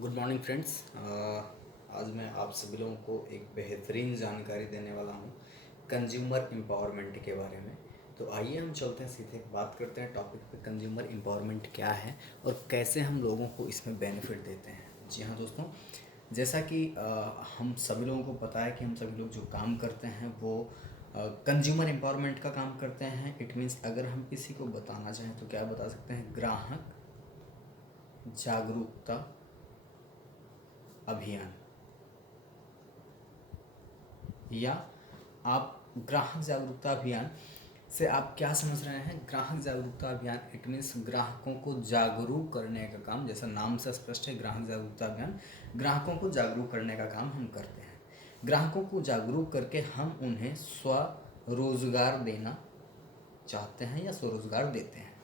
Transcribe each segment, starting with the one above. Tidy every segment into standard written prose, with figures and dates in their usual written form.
Good morning friends. आज मैं आप सभी लोगों को एक बेहतरीन जानकारी देने वाला हूँ कंज्यूमर एम्पावरमेंट के बारे में। तो आइए हम चलते हैं, सीधे बात करते हैं टॉपिक पे। कंज्यूमर एम्पावरमेंट क्या है और कैसे हम लोगों को इसमें बेनिफिट देते हैं। जी हाँ दोस्तों, जैसा कि हम सभी लोगों को पता है कि हम सभी लोग जो काम करते हैं वो कंज्यूमर एम्पावरमेंट का काम करते हैं। इट मीन्स अगर हम किसी को बताना चाहें तो क्या बता सकते हैं, ग्राहक जागरूकता अभियान। या आप ग्राहक जागरूकता अभियान से आप क्या समझ रहे हैं? ग्राहक जागरूकता अभियान इट मीन्स ग्राहकों को जागरूक करने का काम। जैसा नाम से स्पष्ट है, ग्राहक जागरूकता अभियान, ग्राहकों को जागरूक करने का काम हम करते हैं। ग्राहकों को जागरूक करके हम उन्हें स्वरोजगार देना चाहते हैं या स्वरोजगार देते हैं,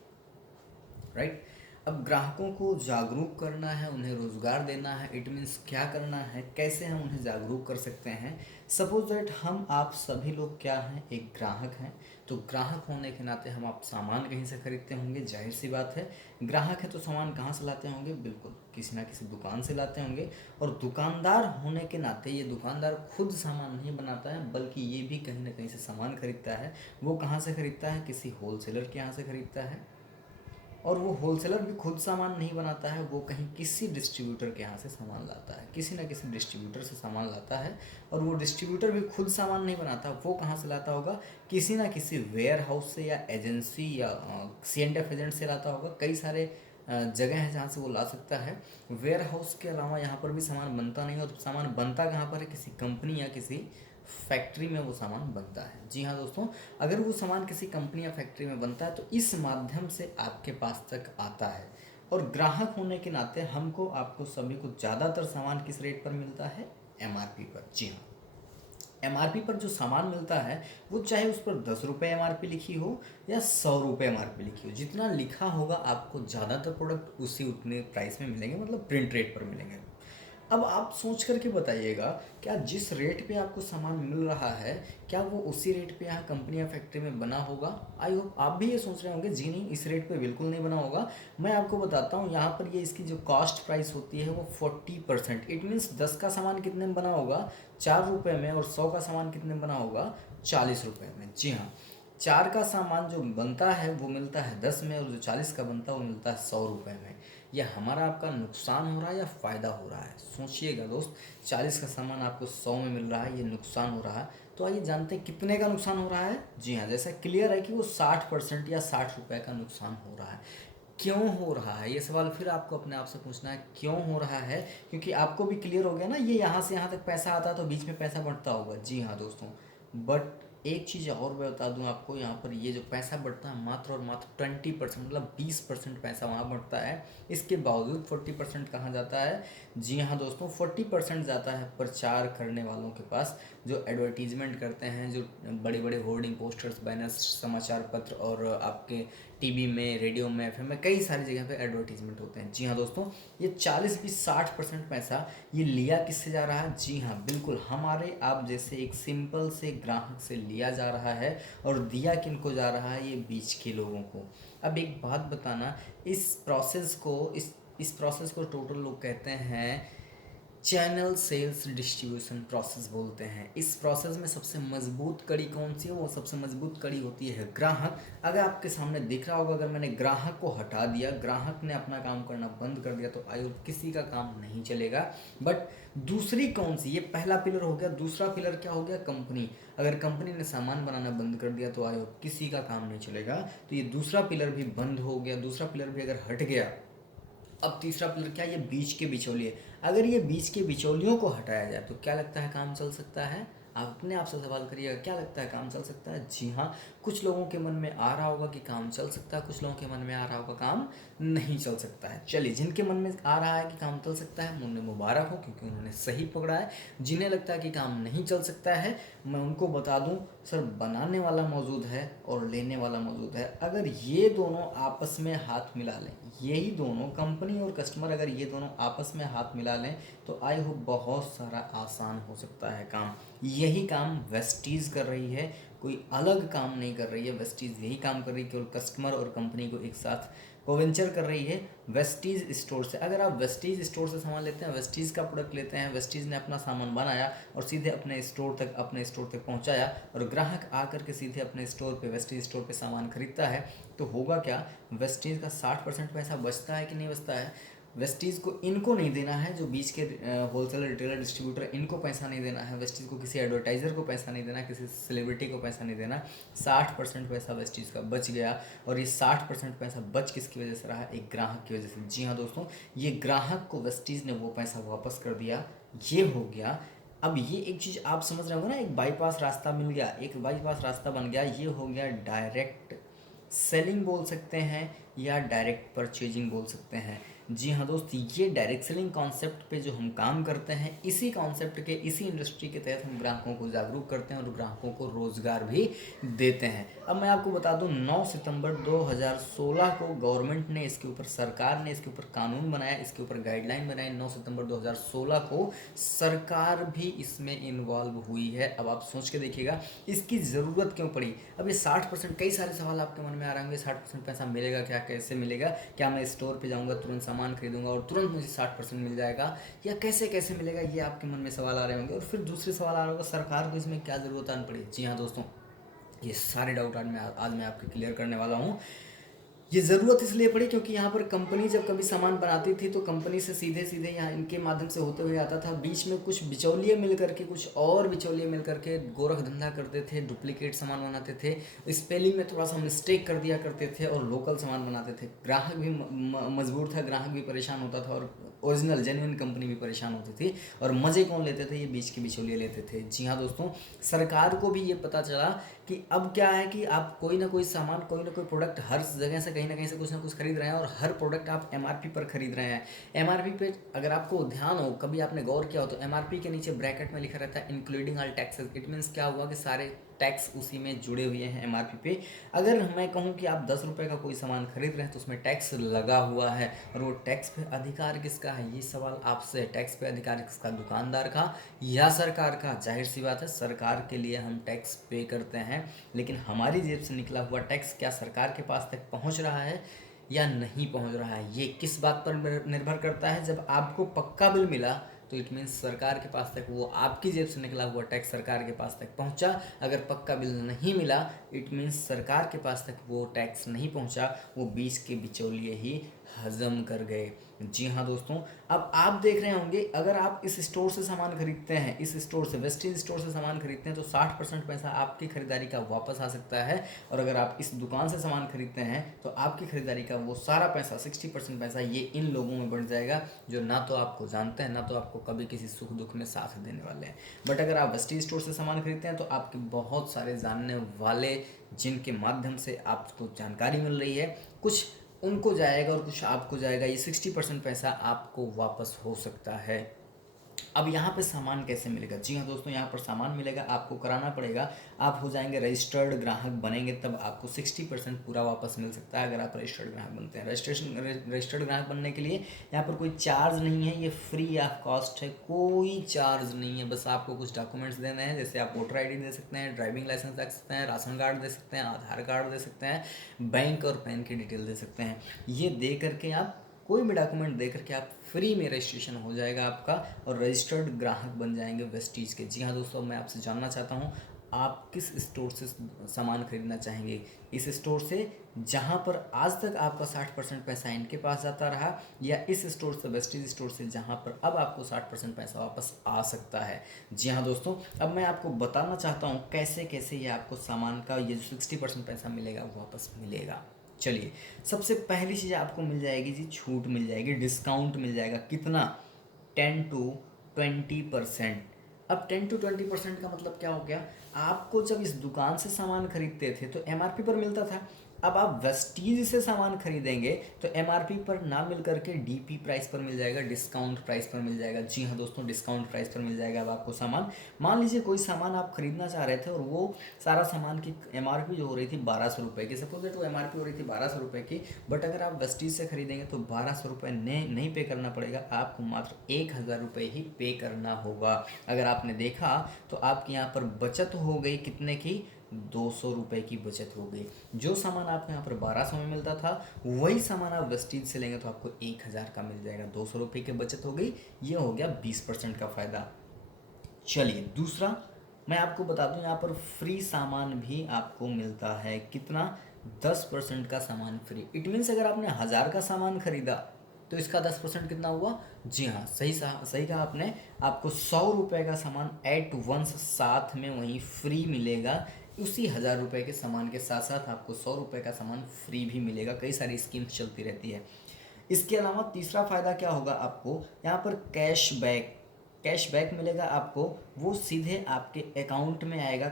राइट। अब ग्राहकों को जागरूक करना है, उन्हें रोज़गार देना है। इट मीन्स क्या करना है, कैसे हम उन्हें जागरूक कर सकते हैं। सपोज दैट हम आप सभी लोग क्या हैं, एक ग्राहक हैं। तो ग्राहक होने के नाते हम आप सामान कहीं से खरीदते होंगे, जाहिर सी बात है। ग्राहक है तो सामान कहाँ से लाते होंगे? बिल्कुल किसी ना किसी दुकान से लाते होंगे। और दुकानदार होने के नाते ये दुकानदार खुद सामान नहीं बनाता है, बल्कि ये भी कहीं ना कहीं से सामान खरीदता है। वो कहाँ से खरीदता है? किसी होलसेलर के यहाँ से खरीदता है। और वो होलसेलर भी खुद सामान नहीं बनाता है, वो कहीं किसी डिस्ट्रीब्यूटर के यहाँ से सामान लाता है, किसी ना किसी डिस्ट्रीब्यूटर से सामान लाता है। और वो डिस्ट्रीब्यूटर भी खुद सामान नहीं बनाता, वो कहाँ से लाता होगा? किसी ना किसी वेयर हाउस से या एजेंसी या C&F एजेंट से लाता होगा। कई सारे जगह हैं जहाँ से वो ला सकता है। वेयर हाउस के अलावा यहाँ पर भी सामान बनता नहीं, और सामान बनता कहाँ पर है? किसी कंपनी या किसी फैक्ट्री में वो सामान बनता है। जी हाँ दोस्तों, अगर वो सामान किसी कंपनी या फैक्ट्री में बनता है तो इस माध्यम से आपके पास तक आता है। और ग्राहक होने के नाते हमको आपको सभी को ज़्यादातर सामान किस रेट पर मिलता है? MRP पर। जी हाँ, MRP पर जो सामान मिलता है वो चाहे उस पर 10 रुपये MRP लिखी हो या 100 रुपये MRP लिखी हो, जितना लिखा होगा आपको ज़्यादातर प्रोडक्ट उसी उतने प्राइस में मिलेंगे, मतलब प्रिंट रेट पर मिलेंगे। अब आप सोच करके बताइएगा, क्या जिस रेट पे आपको सामान मिल रहा है, क्या वो उसी रेट पे यहाँ कंपनी या फैक्ट्री में बना होगा? आई होप आप भी ये सोच रहे होंगे, जी नहीं, इस रेट पे बिल्कुल नहीं बना होगा। मैं आपको बताता हूँ, यहाँ पर ये इसकी जो कॉस्ट प्राइस होती है वो 40%। इट मीन्स 10 का सामान कितने में बना होगा? 4 रुपये में। और 100 का सामान कितने में बना होगा? 40 रुपये में। जी हाँ, 4 का सामान जो बनता है वो मिलता है 10 में, और जो 40 का बनता है वो मिलता है 100 रुपये में। यह हमारा आपका नुकसान हो रहा है या फ़ायदा हो रहा है? सोचिएगा दोस्त, 40 का सामान आपको 100 में मिल रहा है, ये नुकसान हो रहा है। तो आइए जानते हैं कितने का नुकसान हो रहा है। जी हाँ, जैसा क्लियर है कि वो 60% या 60 रुपये का नुकसान हो रहा है। क्यों हो रहा है, ये सवाल फिर आपको अपने आप से पूछना है, क्यों हो रहा है? क्योंकि आपको भी क्लियर हो गया ना, ये यहाँ से यहाँ तक पैसा आता है तो बीच में पैसा बढ़ता होगा। जी हाँ दोस्तों, बट एक चीज़ और मैं बता दूं आपको, यहाँ पर ये जो पैसा बढ़ता है मात्र और मात्र 20%, मतलब 20% पैसा वहाँ बढ़ता है। इसके बावजूद 40% कहाँ जाता है? जी हाँ दोस्तों, 40% जाता है प्रचार करने वालों के पास, जो एडवर्टीजमेंट करते हैं, जो बड़े बड़े होर्डिंग, पोस्टर्स, बैनर्स, समाचार पत्र और आपके टीवी में, रेडियो में, FM में, कई सारी जगह पे एडवर्टीजमेंट होते हैं। जी हाँ दोस्तों, ये 40, 20, 60% पैसा ये लिया किससे जा रहा है? जी हाँ बिल्कुल, हमारे आप जैसे एक सिंपल से ग्राहक से लिया जा रहा है। और दिया किनको जा रहा है? ये बीच के लोगों को। अब एक बात बताना, इस प्रोसेस को टोटल लोग कहते हैं चैनल सेल्स डिस्ट्रीब्यूशन प्रोसेस बोलते हैं। इस प्रोसेस में सबसे मजबूत कड़ी कौन सी है? वो सबसे मजबूत कड़ी होती है ग्राहक। अगर आपके सामने दिख रहा होगा, अगर मैंने ग्राहक को हटा दिया, ग्राहक ने अपना काम करना बंद कर दिया, तो आयु किसी का काम नहीं चलेगा। बट दूसरी कौन सी? ये पहला पिलर हो गया। दूसरा पिलर क्या हो गया? कंपनी। अगर कंपनी ने सामान बनाना बंद कर दिया तो आयु किसी का काम नहीं चलेगा। तो ये दूसरा पिलर भी बंद हो गया। दूसरा पिलर भी अगर हट गया, अब तीसरा पिलर क्या? ये बीच के बिचौलिए। अगर ये बीच के बिचौलियों को हटाया जाए तो क्या लगता है काम चल सकता है? आप अपने आप से सवाल करिएगा, क्या लगता है काम चल सकता है? जी हाँ, कुछ लोगों के मन में आ रहा होगा कि काम चल सकता है, कुछ लोगों के मन में आ रहा होगा काम नहीं चल सकता है। चलिए, जिनके मन में आ रहा है कि काम चल सकता है, उन्हें मुबारक हो, क्योंकि उन्होंने सही पकड़ा है। जिन्हें लगता है कि काम नहीं चल सकता है, मैं उनको बता दूं, सर बनाने वाला मौजूद है और लेने वाला मौजूद है। अगर ये दोनों आपस में हाथ मिला लें, यही दोनों कंपनी और कस्टमर अगर ये दोनों आपस में हाथ मिला लें, तो आई होप बहुत सारा आसान हो सकता है काम। यही काम वेस्टीज़ कर रही है, कोई अलग काम नहीं कर रही है। वेस्टीज़ यही काम कर रही है, केवल कस्टमर और कंपनी को एक साथ कोवेंचर कर रही है वेस्टीज स्टोर से। अगर आप वेस्टीज स्टोर से सामान लेते हैं, वेस्टीज का प्रोडक्ट लेते हैं, वेस्टीज ने अपना सामान बनाया और सीधे अपने स्टोर तक पहुंचाया और ग्राहक आकर के सीधे अपने स्टोर पे, वेस्टीज स्टोर पे सामान खरीदता है, तो होगा क्या, वेस्टीज का 60% पैसा बचता है कि नहीं बचता है। वेस्टीज़ को इनको नहीं देना है, जो बीच के होलसेलर, रिटेलर, डिस्ट्रीब्यूटर, इनको पैसा नहीं देना है। वेस्टीज़ को किसी एडवर्टाइज़र को पैसा नहीं देना, किसी सेलिब्रिटी को पैसा नहीं देना। 60% पैसा वेस्टीज़ का बच गया और ये 60% पैसा बच किसकी वजह से रहा, एक ग्राहक की वजह से। जी हाँ दोस्तों, ये ग्राहक को वेस्टीज़ ने वो पैसा वापस कर दिया, ये हो गया। अब ये एक चीज़ आप समझ रहे हो ना, एक बाईपास रास्ता मिल गया, एक बाईपास रास्ता बन गया, ये हो गया डायरेक्ट सेलिंग बोल सकते हैं या डायरेक्ट परचेजिंग बोल सकते हैं। जी हाँ दोस्त, ये डायरेक्ट सेलिंग कॉन्सेप्ट पे जो हम काम करते हैं, इसी कॉन्सेप्ट के, इसी इंडस्ट्री के तहत हम ग्राहकों को जागरूक करते हैं और ग्राहकों को रोज़गार भी देते हैं। अब मैं आपको बता दूं, 9 सितंबर 2016 को गवर्नमेंट ने इसके ऊपर, सरकार ने इसके ऊपर कानून बनाया, इसके ऊपर गाइडलाइन बनाई। 9 सितंबर 2016 को सरकार भी इसमें इन्वॉल्व हुई है। अब आप सोच के देखिएगा इसकी ज़रूरत क्यों पड़ी। अब ये 60%, कई सारे सवाल आपके मन में आ रहे होंगे, 60% पैसा मिलेगा क्या, कैसे मिलेगा, क्या मैं स्टोर पे जाऊँगा, तुरंत सामान खरीदूंगा और तुरंत मुझे 60% मिल जाएगा, या कैसे कैसे मिलेगा, ये आपके मन में सवाल आ रहे होंगे। और फिर दूसरे सवाल आ रहा होगा, सरकार को इसमें क्या ज़रूरत आनी पड़ी। जी हाँ दोस्तों, ये सारे डाउट आज मैं आपके क्लियर करने वाला हूँ। ये ज़रूरत इसलिए पड़ी क्योंकि यहाँ पर कंपनी जब कभी सामान बनाती थी तो कंपनी से सीधे सीधे यहाँ इनके माध्यम से होते हुए आता था, बीच में कुछ बिचौलिए मिल करके, कुछ और बिचौलिए मिल करके गोरख धंधा करते थे, डुप्लीकेट सामान बनाते थे, स्पेलिंग में थोड़ा सा मिस्टेक कर दिया करते थे और लोकल सामान बनाते थे। ग्राहक भी मजबूर था, ग्राहक भी परेशान होता था और ओरिजिनल जेन्युइन कंपनी भी परेशान होती थी। और मज़े कौन लेते थे, ये बीच के बिचौलिए लेते थे। जी हाँ दोस्तों, सरकार को भी ये पता चला कि अब क्या है कि आप कोई ना कोई सामान, कोई ना कोई प्रोडक्ट हर जगह से, कहीं ना कहीं से कुछ ना कुछ खरीद रहे हैं और हर प्रोडक्ट आप एमआरपी पर खरीद रहे हैं। एमआरपी पे अगर आपको ध्यान हो, कभी आपने गौर किया हो, तो एमआरपी के नीचे ब्रैकेट में लिखा रहता है including all taxes. It means क्या हुआ कि सारे टैक्स उसी में जुड़े हुए हैं एमआरपी पे। अगर मैं कहूँ कि आप 10 रुपये का कोई सामान खरीद रहे हैं तो उसमें टैक्स लगा हुआ है, और वो टैक्स पे अधिकार किसका है, ये सवाल आपसे। टैक्स पे अधिकार किसका, दुकानदार का या सरकार का। जाहिर सी बात है, सरकार के लिए हम टैक्स पे करते हैं, लेकिन हमारी जेब से निकला हुआ टैक्स क्या सरकार के पास तक पहुंच रहा है या नहीं पहुंच रहा है, ये किस बात पर निर्भर करता है। जब आपको पक्का बिल मिला तो इट मीन्स सरकार के पास तक वो आपकी जेब से निकला हुआ टैक्स सरकार के पास तक पहुंचा। अगर पक्का बिल नहीं मिला, इट मीन्स सरकार के पास तक वो टैक्स नहीं पहुंचा, वो बीच के बिचौलिए ही हजम कर गए। जी हाँ दोस्तों, अब आप देख रहे होंगे, अगर आप इस स्टोर से सामान खरीदते हैं, इस स्टोर से, वेस्टीज स्टोर से सामान खरीदते हैं, तो 60% पैसा आपकी खरीदारी का वापस आ सकता है। और अगर आप इस दुकान से सामान खरीदते हैं तो आपकी खरीदारी का वो सारा पैसा, 60% पैसा, ये इन लोगों में बढ़ जाएगा जो ना तो आपको जानते हैं, ना तो आपको कभी किसी सुख दुख में साथ देने वाले हैं। बट अगर आप वेस्टीज स्टोर से सामान खरीदते हैं तो आपके बहुत सारे जानने वाले, जिनके माध्यम से आपको जानकारी मिल रही है, कुछ उनको जाएगा और कुछ आपको जाएगा। ये 60% पैसा आपको वापस हो सकता है। अब यहाँ पे सामान कैसे मिलेगा। जी हाँ दोस्तों, यहाँ पर सामान मिलेगा, आपको कराना पड़ेगा, आप हो जाएंगे रजिस्टर्ड ग्राहक बनेंगे, तब आपको 60% पूरा वापस मिल सकता है अगर आप रजिस्टर्ड ग्राहक बनते हैं। रजिस्टर्ड ग्राहक बनने के लिए यहाँ पर कोई चार्ज नहीं है, ये फ्री ऑफ कॉस्ट है, कोई चार्ज नहीं है। बस आपको कुछ डॉक्यूमेंट्स देने हैं, जैसे आप वोटर ID दे सकते हैं, ड्राइविंग लाइसेंस दे सकते हैं, राशन कार्ड दे सकते हैं, आधार कार्ड दे सकते हैं, बैंक और पैन की डिटेल दे सकते हैं। ये दे करके आप, कोई भी डॉक्यूमेंट दे करके आप फ्री में रजिस्ट्रेशन हो जाएगा आपका और रजिस्टर्ड ग्राहक बन जाएंगे वेस्टीज के। जी हाँ दोस्तों, मैं आपसे जानना चाहता हूँ, आप किस स्टोर से सामान खरीदना चाहेंगे। इस स्टोर से जहाँ पर आज तक आपका 60% पैसा इनके पास जाता रहा, या इस स्टोर से, वेस्टीज स्टोर से, जहाँ पर अब आपको 60% पैसा वापस आ सकता है। जी हाँ दोस्तों, अब मैं आपको बताना चाहता हूँ कैसे कैसे ये आपको सामान का ये जो 60% पैसा मिलेगा वो वापस मिलेगा। चलिए, सबसे पहली चीज़ आपको मिल जाएगी जी, छूट मिल जाएगी, डिस्काउंट मिल जाएगा। कितना, 10 to 20%। अब 10 to 20% का मतलब क्या हो गया, आपको जब इस दुकान से सामान खरीदते थे तो एमआरपी पर मिलता था। अब आप वेस्टीज से सामान खरीदेंगे तो एमआरपी पर ना मिल करके डीपी प्राइस पर मिल जाएगा, डिस्काउंट प्राइस पर मिल जाएगा। जी हाँ दोस्तों, डिस्काउंट प्राइस पर मिल जाएगा अब आपको सामान। मान लीजिए कोई सामान आप खरीदना चाह रहे थे और वो सारा सामान की एमआरपी जो हो रही थी 1200 रुपये की, सपोज दैट वो एमआरपी हो रही थी 1200 रुपये की, बट अगर आप वेस्टीज से खरीदेंगे तो 1200 रुपये नहीं पे करना पड़ेगा, आपको मात्र 1000 रुपये ही पे करना होगा। अगर आपने देखा तो आपकी यहाँ पर बचत हो गई कितने की, 200 रुपये की बचत हो गई। जो सामान आपको यहाँ पर 1200 में मिलता था वही सामान आप वेस्टीज से लेंगे तो आपको 1000 का मिल जाएगा। 200 रुपये की बचत हो गई, ये हो गया 20% का फ़ायदा। चलिए दूसरा मैं आपको बता दूं, यहाँ पर फ्री सामान भी आपको मिलता है। कितना? 10% का सामान फ्री। इट मीन्स अगर आपने 1000 का सामान खरीदा तो इसका 10% कितना हुआ? जी हाँ, सही कहा आपने। आपको 100 रुपये का सामान एट वंस साथ में वहीं फ्री मिलेगा। उसी 1000 रुपये के सामान के साथ साथ आपको 100 रुपये का सामान फ्री भी मिलेगा। कई सारी स्कीम्स चलती रहती है। इसके अलावा तीसरा फ़ायदा क्या होगा आपको? यहाँ पर कैशबैक मिलेगा आपको। वो सीधे आपके अकाउंट में आएगा।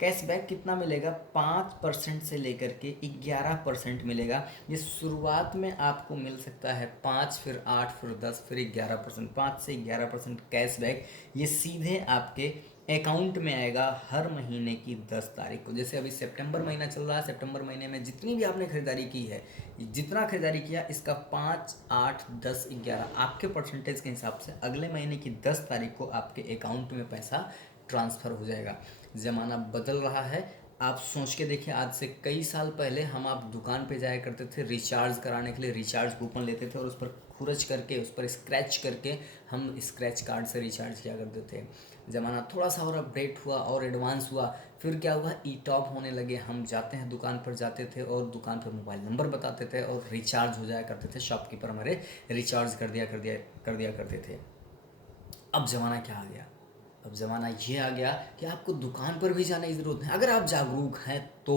कैशबैक कितना मिलेगा? 5% से लेकर के 11% मिलेगा। ये शुरुआत में आपको मिल सकता है 5, फिर 8, फिर 10, फिर 11%। 5 से 11% कैशबैक ये सीधे आपके अकाउंट में आएगा हर महीने की 10 तारीख को। जैसे अभी सितंबर महीना चल रहा है, सितंबर महीने में जितनी भी आपने खरीदारी की है, जितना खरीदारी किया, इसका 5, 8, 10, 11 आपके परसेंटेज के हिसाब से अगले महीने की 10 तारीख को आपके अकाउंट में पैसा ट्रांसफ़र हो जाएगा। ज़माना बदल रहा है। आप सोच के देखिए, आज से कई साल पहले आप दुकान पे जाया करते थे रिचार्ज कराने के लिए, रिचार्ज कूपन लेते थे और उस पर खुरच करके, उस पर स्क्रैच करके हम स्क्रैच कार्ड से रिचार्ज किया करते थे। ज़माना थोड़ा सा और अपडेट हुआ और एडवांस हुआ। फिर क्या हुआ? ई टॉप होने लगे। हम जाते हैं दुकान पर, जाते थे और दुकान पर मोबाइल नंबर बताते थे और रिचार्ज हो जाया करते थे। शॉपकीपर हमारे रिचार्ज कर दिया करते थे। अब ज़माना क्या आ गया? अब ज़माना ये आ गया कि आपको दुकान पर भी जाने की ज़रूरत नहीं। अगर आप जागरूक हैं तो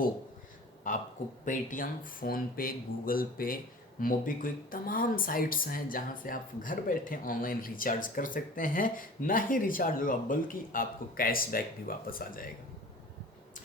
आपको पेटीएम, फ़ोनपे, गूगल पे, मोबीक्विक तमाम साइट्स हैं जहां से आप घर बैठे ऑनलाइन रिचार्ज कर सकते हैं। ना ही रिचार्ज होगा बल्कि आपको कैशबैक भी वापस आ जाएगा।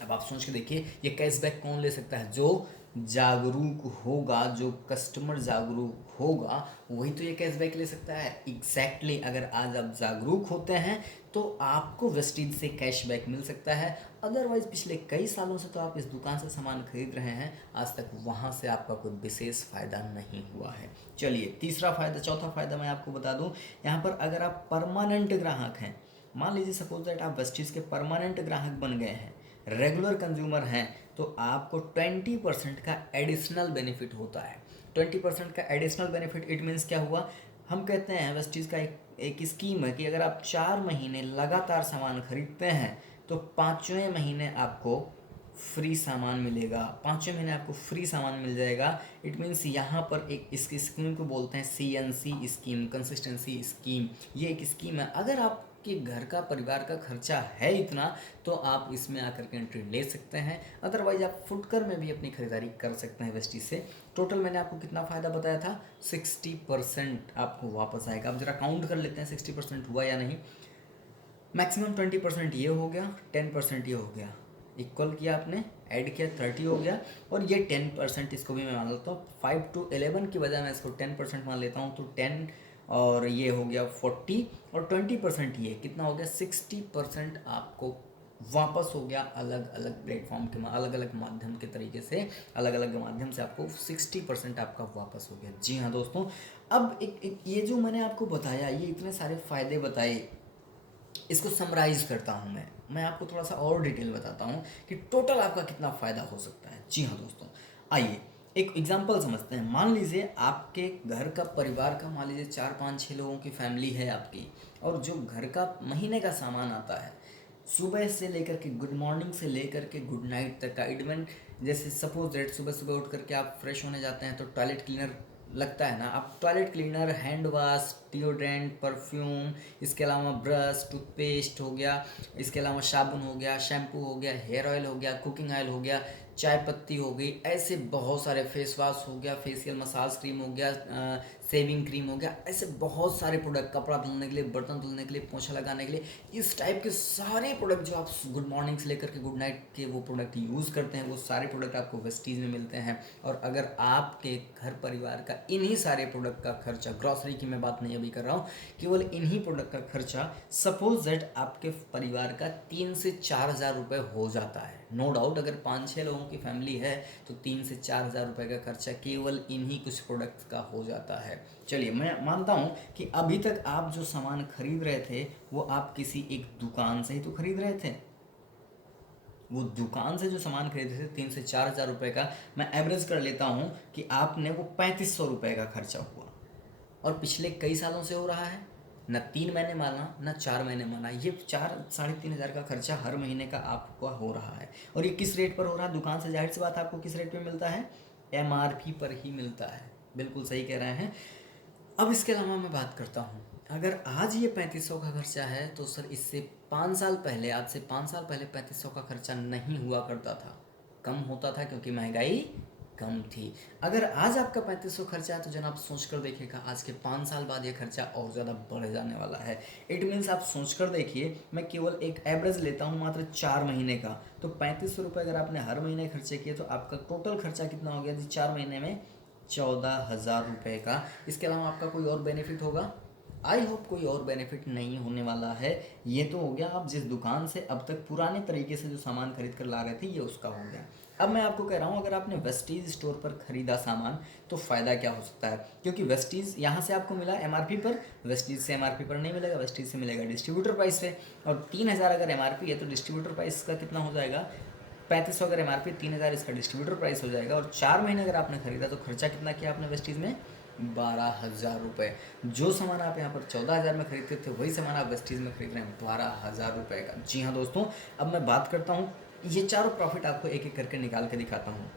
अब आप सोच के देखिए, ये कैशबैक कौन ले सकता है? जो जागरूक होगा, जो कस्टमर जागरूक होगा वही तो ये कैशबैक ले सकता है। एग्जैक्टली अगर आज आप जागरूक होते हैं तो आपको वेस्टीज से कैशबैक मिल सकता है। अदरवाइज पिछले कई सालों से तो आप इस दुकान से सामान खरीद रहे हैं, आज तक वहाँ से आपका कोई विशेष फ़ायदा नहीं हुआ है। चलिए चौथा फ़ायदा मैं आपको बता दूँ। यहाँ पर अगर आप परमानेंट ग्राहक हैं, मान लीजिए सपोज दैट आप वेस्टीज के परमानेंट ग्राहक बन गए हैं, रेगुलर कंज्यूमर हैं, तो आपको 20% का एडिशनल बेनिफिट होता है। 20% का एडिशनल बेनिफिट इट मीन्स क्या हुआ? हम कहते हैं वेस्टीज का एक स्कीम है कि अगर आप 4 महीने लगातार सामान खरीदते हैं तो 5वें महीने आपको फ्री सामान मिलेगा। 5वें महीने आपको फ्री सामान मिल जाएगा। इट मीन्स यहाँ पर एक इसकी स्कीम को बोलते हैं CNC स्कीम, कंसिस्टेंसी स्कीम। ये एक स्कीम है। अगर आपके घर का, परिवार का खर्चा है इतना तो आप इसमें आकर के एंट्री ले सकते हैं। अदरवाइज आप फुटकर में भी अपनी खरीदारी कर सकते हैं वेस्टीज से। टोटल मैंने आपको कितना फ़ायदा बताया था? 60% आपको वापस आएगा। अब जरा काउंट कर लेते हैं 60% हुआ या नहीं। मैक्सिमम 20% ये हो गया, 10% ये हो गया, इक्वल किया आपने, ऐड किया, 30 हो गया। और ये 10% इसको भी मैं मान लेता हूँ। 5 to 11 की बजाय मैं इसको 10% मान लेता हूँ, तो 10 और ये हो गया 40 और 20% ये कितना हो गया? 60% आपको वापस हो गया। अलग अलग प्लेटफॉर्म के अलग अलग माध्यम के तरीके से, अलग अलग माध्यम से आपको 60% आपका वापस हो गया। जी हाँ दोस्तों, अब एक ये जो मैंने आपको बताया, ये इतने सारे फ़ायदे बताए, इसको समराइज करता हूँ मैं आपको थोड़ा सा और डिटेल बताता हूँ कि टोटल आपका कितना फ़ायदा हो सकता है। जी हाँ दोस्तों, आइए एक एग्जांपल समझते हैं। मान लीजिए आपके घर का, परिवार का, मान लीजिए 4, 5, 6 लोगों की फैमिली है आपकी, और जो घर का महीने का सामान आता है, सुबह से लेकर के गुड मॉर्निंग से लेकर के गुड नाइट तक का, इवन जैसे सपोज दैट सुबह सुबह उठ करके आप फ्रेश होने जाते हैं तो टॉयलेट क्लीनर लगता है ना, आप toilet cleaner, hand wash, deodorant, perfume, इसके अलावा ब्रश, टूथपेस्ट हो गया, इसके अलावा साबुन हो गया, शैम्पू हो गया, हेयर ऑयल हो गया, कुकिंग ऑयल हो गया, चाय पत्ती हो गई, ऐसे बहुत सारे, फेस वॉश हो गया, फेशियल मसाज क्रीम हो गया, सेविंग क्रीम हो गया, ऐसे बहुत सारे प्रोडक्ट, कपड़ा धुलने के लिए, बर्तन धुलने के लिए, पोछा लगाने के लिए, इस टाइप के सारे प्रोडक्ट जो आप गुड मॉर्निंग से लेकर के गुड नाइट के वो प्रोडक्ट यूज़ करते हैं, वो सारे प्रोडक्ट आपको वेस्टीज में मिलते हैं। और अगर आपके घर परिवार का इन्हीं सारे प्रोडक्ट का खर्चा, ग्रॉसरी की मैं बात नहीं अभी कर रहा हूँ, केवल इन्हीं प्रोडक्ट का खर्चा सपोज दैट आपके परिवार का 3 से 4 हज़ार रुपये हो जाता है। नो डाउट, अगर 5-6 लोगों की फैमिली है तो 3 से 4 हज़ार रुपये का खर्चा केवल इन्हीं कुछ प्रोडक्ट्स का हो जाता है। चलिए, मैं मानता हूँ कि अभी तक आप जो सामान खरीद रहे थे वो आप किसी एक दुकान से ही तो खरीद रहे थे। वो दुकान से जो सामान खरीदे थे 3 से 4 हज़ार रुपये का, मैं एवरेज कर लेता हूँ कि आपने वो 3500 रुपये का खर्चा हुआ। और पिछले कई सालों से हो रहा है, न 3 महीने माना न 4 महीने माना, ये 4 साढ़े 3 हज़ार का खर्चा हर महीने का आपका हो रहा है। और ये किस रेट पर हो रहा है? दुकान से जाहिर सी बात आपको किस रेट पे मिलता है? MRP पर ही मिलता है। बिल्कुल सही कह रहे हैं। अब इसके अलावा मैं बात करता हूँ, अगर आज ये 3500 का खर्चा है तो सर इससे 5 साल पहले, आज से 5 साल पहले 3500 का खर्चा नहीं हुआ करता था, कम होता था क्योंकि महंगाई कम थी। अगर आज आपका 3500 खर्चा है तो जनाब सोच कर देखिएगा आज के 5 साल बाद ये खर्चा और ज़्यादा बढ़ जाने वाला है। इट मीन्स आप सोच कर देखिए, मैं केवल एक एवरेज लेता हूँ मात्र 4 महीने का, तो 3500 रुपये अगर आपने हर महीने खर्चे किए तो आपका टोटल खर्चा कितना हो गया जी 4 महीने में? 14,000 रुपये का। इसके अलावा आपका कोई और बेनिफिट होगा? आई होप कोई और बेनिफिट नहीं होने वाला है। ये तो हो गया आप जिस दुकान से अब तक पुराने तरीके से जो सामान खरीद कर ला रहे थे, ये उसका हो गया। अब मैं आपको कह रहा हूँ, अगर आपने वेस्टीज स्टोर पर खरीदा सामान तो फ़ायदा क्या हो सकता है? क्योंकि वेस्टीज यहाँ से आपको मिला MRP पर, वेस्टीज से MRP पर नहीं मिलेगा, वेस्टीज से मिलेगा डिस्ट्रीब्यूटर प्राइस पे। और 3,000 अगर MRP है तो डिस्ट्रीब्यूटर प्राइस का कितना हो जाएगा? 3500 अगर MRP, 3,000 इसका डिस्ट्रीब्यूटर प्राइस हो जाएगा। और 4 महीने अगर आपने खरीदा तो खर्चा कितना किया आपने वेस्टीज में? 12,000 रुपये। जो सामान आप यहाँ पर 14,000 में खरीदते थे वही सामान आप वेस्टीज में खरीद रहे हैं 12,000 रुपये का। जी हाँ दोस्तों, अब मैं बात करता हूँ, ये चारों प्रॉफिट आपको एक एक करके निकाल के दिखाता हूँ।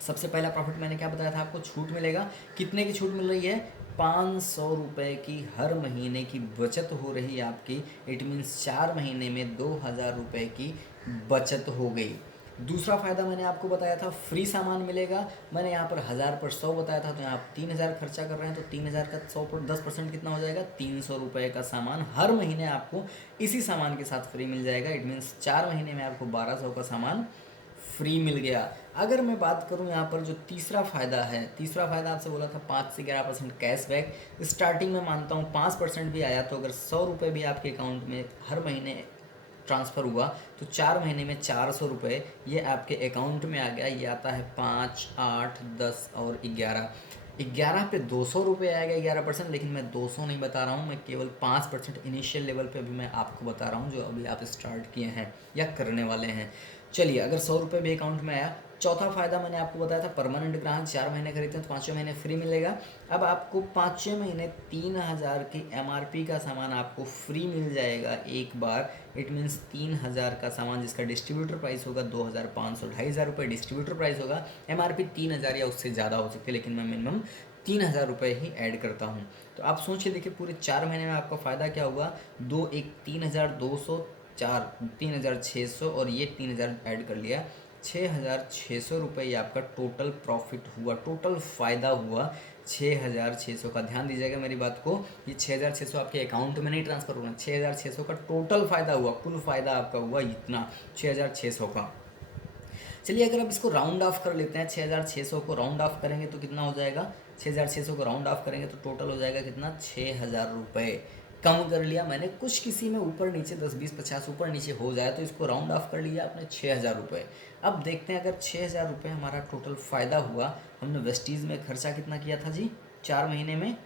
सबसे पहला प्रॉफिट मैंने क्या बताया था आपको? छूट मिलेगा। कितने की छूट मिल रही है? 500 रुपये की हर महीने की बचत हो रही है आपकी। इट मीन्स 4 महीने में 2,000 रुपये की बचत हो गई। दूसरा फ़ायदा मैंने आपको बताया था, फ्री सामान मिलेगा। मैंने यहाँ पर 1000 पर 100 बताया था, तो यहाँ आप 3000 खर्चा कर रहे हैं तो 3000 का 100 पर 10% कितना हो जाएगा? 300 रुपये का सामान हर महीने आपको इसी सामान के साथ फ्री मिल जाएगा। इट मीन्स 4 महीने में आपको 1200 का सामान फ्री मिल गया। अगर मैं बात करूं यहाँ पर जो तीसरा फ़ायदा है, तीसरा फ़ायदा आपसे बोला था 5 से 11% कैशबैक। स्टार्टिंग में मानता हूँ 5% भी आया तो अगर 100 रुपये भी आपके अकाउंट में हर महीने ट्रांसफ़र हुआ तो 4 महीने में 400 रुपये ये आपके अकाउंट में आ गया। ये आता है 5, 8, 10 और 11। 11 पे 200 रुपये आएगा 11%, लेकिन मैं 200 नहीं बता रहा हूँ, मैं केवल 5% इनिशियल लेवल पे भी मैं आपको बता रहा हूँ जो अभी आप स्टार्ट किए हैं या करने वाले हैं। चलिए, अगर 100 रुपये भी अकाउंट में आया। चौथा फ़ायदा मैंने आपको बताया था, परमानेंट ग्राहक 4 महीने खरीदते हैं तो 5वें महीने फ्री मिलेगा। अब आपको 5वें महीने 3,000 की MRP का सामान आपको फ्री मिल जाएगा एक बार। इट मीन्स 3,000 का सामान जिसका डिस्ट्रीब्यूटर प्राइस होगा 2,500, 2,500 रुपये डिस्ट्रीब्यूटर प्राइस होगा। MRP 3,000 या उससे ज़्यादा हो सकती है, लेकिन मैं मिनिमम 3,000 रुपये ही ऐड करता हूँ। तो आप सोचिए, देखिए पूरे 4 महीने में आपका फ़ायदा क्या हुआ? 3,200, 4 3,600 और ये 3,000 ऐड कर लिया, 6,600 रुपये ये आपका टोटल प्रॉफिट हुआ, टोटल फ़ायदा हुआ 6,600 का। ध्यान दीजिएगा मेरी बात को, ये 6,600 आपके अकाउंट में नहीं ट्रांसफ़र होना, 6,600 का टोटल फ़ायदा हुआ, कुल फ़ायदा आपका हुआ इतना 6,600 का। चलिए, अगर आप इसको राउंड ऑफ कर लेते हैं, 6,600 को राउंड ऑफ करेंगे तो कितना हो जाएगा? 6,600 को राउंड ऑफ करेंगे तो टोटल हो जाएगा कितना? 6,000 रुपये। कम कर लिया मैंने, कुछ किसी में ऊपर नीचे 10, 20, 50 ऊपर नीचे हो जाए तो इसको राउंड ऑफ कर लिया आपने 6,000 रुपये। अब देखते हैं, अगर 6,000 रुपये हमारा टोटल फ़ायदा हुआ, हमने वेस्टीज़ में खर्चा कितना किया था जी 4 महीने में?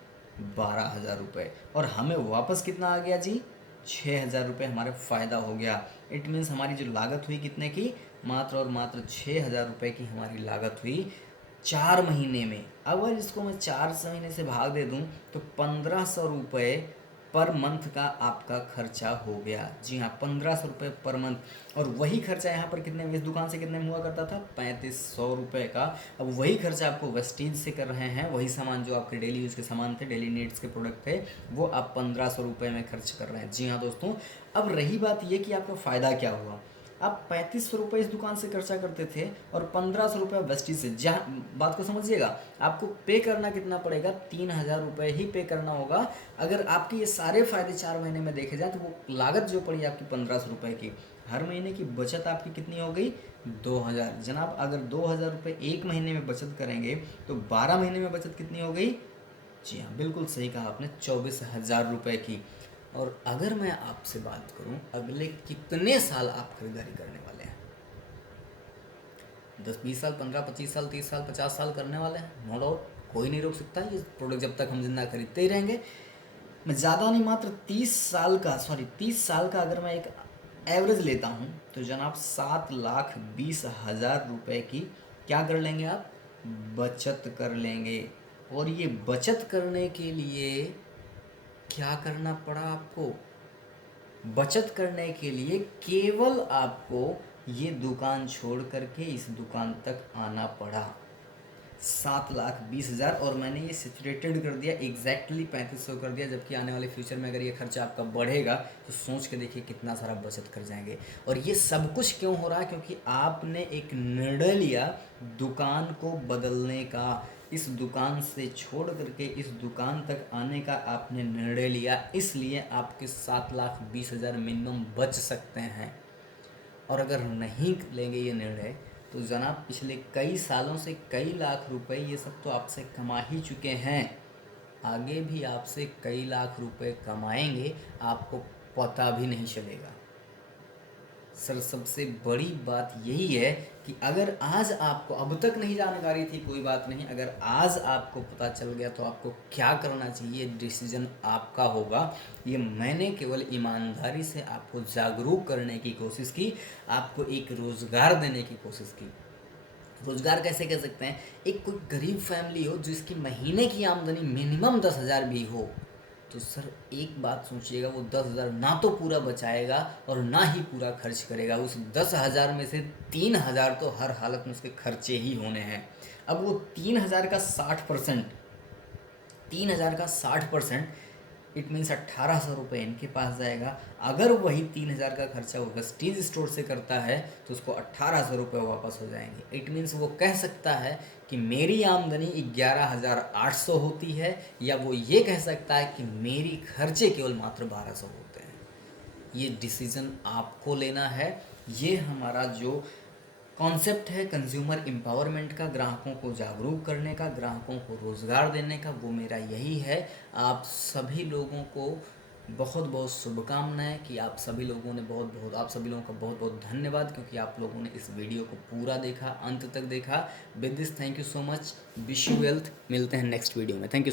12,000 रुपये। और हमें वापस कितना आ गया जी? 6,000 रुपये हमारे फ़ायदा हो गया। इट मीन्स हमारी जो लागत हुई कितने की? मात्र और मात्र 6,000 रुपये की हमारी लागत हुई 4 महीने में। अगर इसको मैं 4 महीने से भाग दे दूं तो 1,500 रुपये पर मंथ का आपका खर्चा हो गया। जी हाँ, 1,500 रुपये पर मंथ। और वही खर्चा यहाँ पर कितने, इस दुकान से कितने में हुआ करता था? 3,500 रुपये का। अब वही खर्चा आपको वेस्टीज से कर रहे हैं, वही सामान जो आपके डेली यूज़ के सामान थे, डेली नीड्स के प्रोडक्ट थे, वो आप 1,500 रुपये में खर्च कर रहे हैं। जी हाँ दोस्तों, अब रही बात ये कि आपका फ़ायदा क्या हुआ। आप 3,500 रुपये इस दुकान से खर्चा करते थे और 1,500 रुपये वेस्टीज से। जहाँ बात को समझिएगा, आपको पे करना कितना पड़ेगा? 3,000 रुपये ही पे करना होगा। अगर आपके ये सारे फ़ायदे 4 महीने में देखे जाए तो वो लागत जो पड़ी आपकी 1,500 रुपये की, हर महीने की बचत आपकी कितनी हो गई? 2,000। जनाब, अगर 2,000 रुपये एक महीने में बचत करेंगे तो 12 महीने में बचत कितनी हो गई? जी हाँ, बिल्कुल सही कहा आपने, 24,000 रुपये की। और अगर मैं आपसे बात करूं, अगले कितने साल आप खरीदारी करने वाले हैं? 10, 20 साल, 15, 25 साल, 30 साल, 50 साल करने वाले हैं? नो डाउट, कोई नहीं रोक सकता ये प्रोडक्ट, जब तक हम जिंदा खरीदते ही रहेंगे। मैं ज़्यादा नहीं, मात्र 30 साल का अगर मैं एक एवरेज लेता हूँ तो जनाब 7,20,000 रुपए की क्या कर लेंगे आप, बचत कर लेंगे। और ये बचत करने के लिए क्या करना पड़ा आपको, बचत करने के लिए केवल आपको ये दुकान छोड़ करके इस दुकान तक आना पड़ा। 7,20,000 और मैंने ये सिचुएटेड कर दिया एग्जैक्टली 3500 कर दिया, जबकि आने वाले फ्यूचर में अगर ये खर्चा आपका बढ़ेगा तो सोच के देखिए कितना सारा बचत कर जाएंगे। और ये सब कुछ क्यों हो रहा है, क्योंकि आपने एक निर्णय लिया दुकान को बदलने का। इस दुकान से छोड़ करके इस दुकान तक आने का आपने निर्णय लिया, इसलिए आपके 7,20,000 मिनिमम बच सकते हैं। और अगर नहीं लेंगे ये निर्णय तो जनाब पिछले कई सालों से कई लाख रुपए ये सब तो आपसे कमा ही चुके हैं, आगे भी आपसे कई लाख रुपए कमाएंगे, आपको पता भी नहीं चलेगा। सर सबसे बड़ी बात यही है कि अगर आज आपको, अब तक नहीं जानकारी थी कोई बात नहीं, अगर आज आपको पता चल गया तो आपको क्या करना चाहिए, डिसीजन आपका होगा। ये मैंने केवल ईमानदारी से आपको जागरूक करने की कोशिश की, आपको एक रोज़गार देने की कोशिश की। रोज़गार कैसे कह सकते हैं, एक कोई गरीब फैमिली हो जिसकी महीने की आमदनी मिनिमम 10,000 भी हो, तो सर एक बात सोचिएगा, वो 10,000 ना तो पूरा बचाएगा और ना ही पूरा खर्च करेगा। उस 10,000 में से 3,000 तो हर हालत में उसके खर्चे ही होने हैं। अब वो 3,000 का 60%, 3,000 का 60% इट मीन्स 1,800 रुपये इनके पास जाएगा। अगर वही 3,000 का खर्चा वो वेस्टीज स्टोर से करता है तो उसको 1,800 रुपये वापस हो जाएंगे। इट मीन्स वो कह सकता है कि मेरी आमदनी 11,800 होती है, या वो ये कह सकता है कि मेरी खर्चे केवल मात्र 1,200 होते हैं। ये डिसीज़न आपको लेना है। ये हमारा जो कॉन्सेप्ट है कंज्यूमर एम्पावरमेंट का, ग्राहकों को जागरूक करने का, ग्राहकों को रोज़गार देने का, वो मेरा यही है। आप सभी लोगों को बहुत बहुत शुभकामनाएं कि आप सभी लोगों ने आप सभी लोगों का बहुत बहुत धन्यवाद, क्योंकि आप लोगों ने इस वीडियो को पूरा देखा, अंत तक देखा। With this thank you so much, wish you wealth. मिलते हैं नेक्स्ट वीडियो में। Thank you.